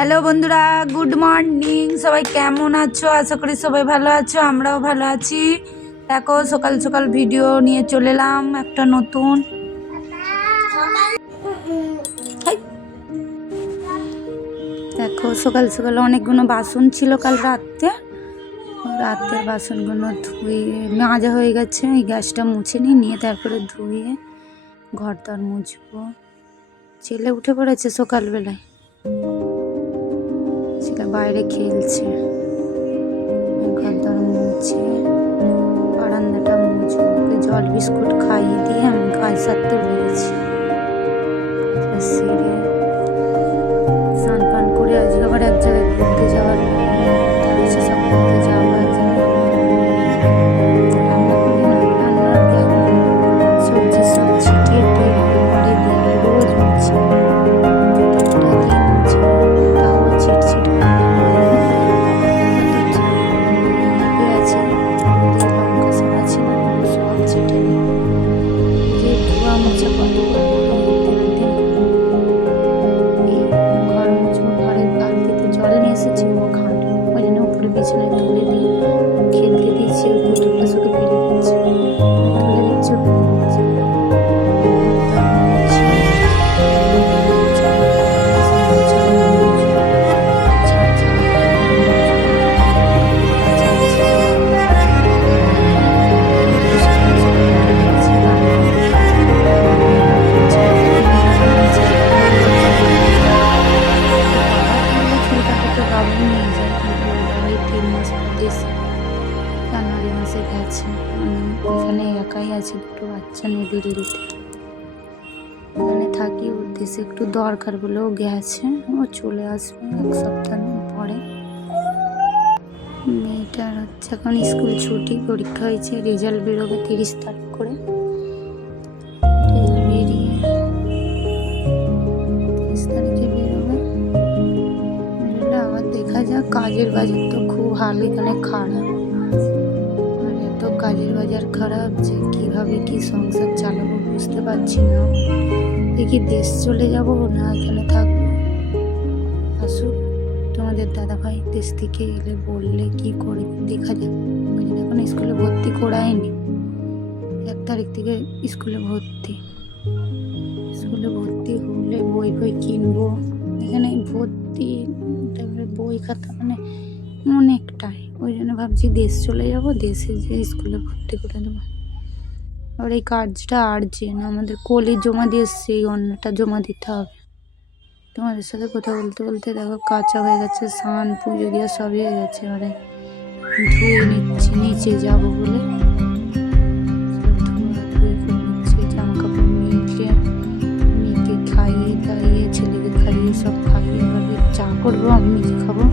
Hello বন্ধুরা, good morning. সবাই কেমন আছো? আশা করি সবাই ভালো আছো, আমরাও ভালো আছি। দেখো সকাল সকাল ভিডিও নিয়ে চলে এলাম একটা নতুন। দেখো সকাল সকাল অনেকগুলো বাসন ছিল কাল রাতের বাসনগুলো ধুয়ে মাজা হয়ে গেছে। এই গ্যাসটা মুছে নিয়ে তারপরে ধুয়ে ঘর দর মুছবো। ছেলে উঠে পড়েছে সকালবেলায়, ছেলে বাইরে খেলছে। ঘর দর মুছে বারান্দাটা মুছবো। ওকে জল বিস্কুট খাইয়ে দিয়ে আমি কাজ সারতে লেগেছি। কাজটা সেরে স্নান পান করে আজকে আবার এক জায়গায় ঘুরতে যাওয়ার হচ্ছে। সব ঘুরতে যাওয়া আছে। রান্না করি না, রান্নার তেল সবজি সব ছিটিয়ে টেবিলে পরে দেয়ালে রোজ মুছি। ডালি মুছি, তাও ছিটছিট আছে। লঙ্কা সব আছে না, সব ছিটে যে ধোয়া মোছা কত ঘর মুছবো। ঘরের বালতিতে জল নিয়ে এসেছি, ও ঘাট ওই জন্য উপরে বিছানায় তুলে দিয়ে খেলতে দিয়েছি। ওই পুতুলটা শুধু ফেলে দিচ্ছে, তুলে দিচ্ছে, ফেলে দিচ্ছে। জানুয়ারি মাসে গেছে, এখানে একাই আছে, দুটো বাচ্চা নেই দিল্লিতে। এখানে থাকি, ওর দেশে একটু দরকার বলেও গেছে। ও চলে আসবে এক সপ্তাহ পরে। মেয়েটার হচ্ছে এখন স্কুল ছুটি, পরীক্ষা হয়েছে, রেজাল্ট বেরোবে 30 তারিখ করে। রেজাল্ট বেরিয়ে 30 তারিখে বেরোবে। আবার দেখা যাক। কাজের বাজার তো খুব হাল এখানে খারাপ, মানে এত কাজের বাজার খারাপ যে কিভাবে কি সংসার চালাবো বুঝতে পারছি না। দেখি দেশ চলে যাব না এখানে থাকবো। আসুক তোমাদের দাদা ভাই দেশ থেকে এলে বললে কি করে দেখা যাক। এখন স্কুলে ভর্তি করায়নি, 1 তারিখ থেকে স্কুলে ভর্তি হলে বই কিনবো। এখানে ভর্তি, তারপরে বই খাতা মানে অনেকটাই। ওই জন্য ভাবছি দেশ চলে যাব, দেশে যে স্কুলে ভর্তি করে দেবো। আর এই কাজটা আর্জেন্ট, আমাদের কোলে জমা দিয়ে এসছে, এই অন্যটা জমা দিতে হবে। তোমাদের সাথে কথা বলতে বলতে দেখো কাঁচা হয়ে গেছে, স্নান পুজো দিয়ে সবই হয়ে গেছে। এবারে ধুয়ে নিচ্ছি, নিচে যাব বলে ধুয়ে করে নিচ্ছি। জামা কাপড় মেয়েকে খাইয়ে দাইয়ে, ছেলেকে খাইয়ে সব খাইয়ে এবারে চা করবো, আমি নিজে খাবো।